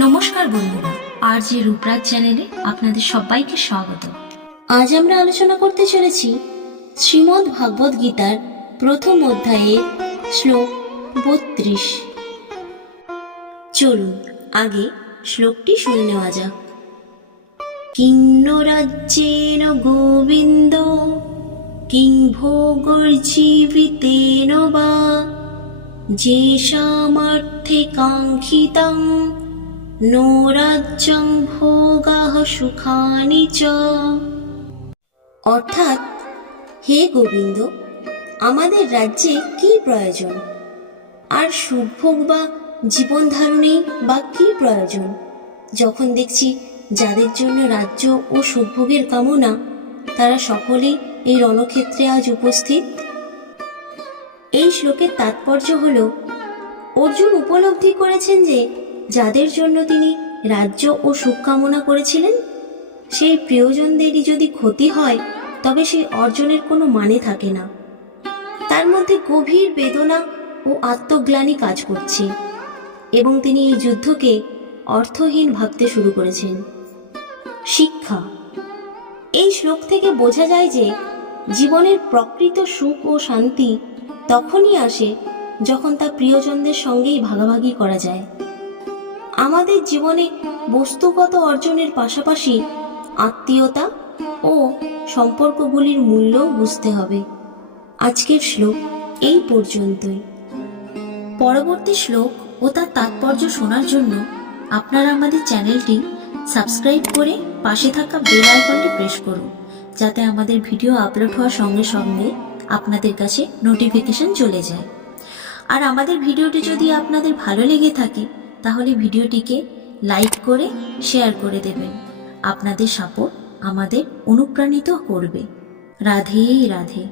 নমস্কার বন্ধুরা, আরজে রূপরাজ চ্যানেলে আপনাদের সবাইকে স্বাগত। আজ আমরা আলোচনা করতে চলেছি শ্রীমদ্ ভাগবত গীতার প্রথম অধ্যায়ে শ্লোক 32। চলুন আগে শ্লোকটি শুনে নেওয়া যাক। কিং নো রাজ্যেন গোবিন্দ কিং ভোগর্জীবিতেন বা যেষামর্থে কাঙ্ক্ষিতং নো রাজ্যং ভোগাঃ সুখানি চ। অর্থাৎ, হে গোবিন্দ, আমাদের রাজ্যে কি প্রয়োজন, আর সুখভোগ বা জীবন ধারণেই বা কি প্রয়োজন, যখন দেখছি যাদের জন্য রাজ্য ও সুখভোগের কামনা তারা সকলেই এই রণক্ষেত্রে আজ উপস্থিত। এই শ্লোকের তাৎপর্য হল, অর্জুন উপলব্ধি করেছেন যে যাদের জন্য তিনি রাজ্য ও সুখ কামনা করেছিলেন সেই প্রিয়জনদেরই যদি ক্ষতি হয় তবে সেই অর্জনের কোনো মানে থাকে না। তার মধ্যে গভীর বেদনা ও আত্মগ্লানি কাজ করছে এবং তিনি এই যুদ্ধকে অর্থহীন ভাবতে শুরু করেছেন। শিক্ষা: এই শ্লোক থেকে বোঝা যায় যে জীবনের প্রকৃত সুখ ও শান্তি তখনই আসে যখন তা প্রিয়জনদের সঙ্গেই ভাগাভাগি করা যায়। আমাদের জীবনে বস্তুগত অর্জনের পাশাপাশি আত্মীয়তা ও সম্পর্কগুলির মূল্যও বুঝতে হবে। আজকের শ্লোক এই পর্যন্তই। পরবর্তী শ্লোক ও তার তাৎপর্য শোনার জন্য আপনারা আমাদের চ্যানেলটি সাবস্ক্রাইব করে পাশে থাকা বেল আইকনটি প্রেস করুন, যাতে আমাদের ভিডিও আপলোড হওয়ার সঙ্গে সঙ্গে আপনাদের কাছে নোটিফিকেশন চলে যায়। আর আমাদের ভিডিওটি যদি আপনাদের ভালো লেগে থাকে তাহলে ভিডিওটিকে লাইক করে শেয়ার করে দেবেন। আপনাদের সাপোর্ট আমাদের অনুপ্রাণিত করবে। রাধে রাধে।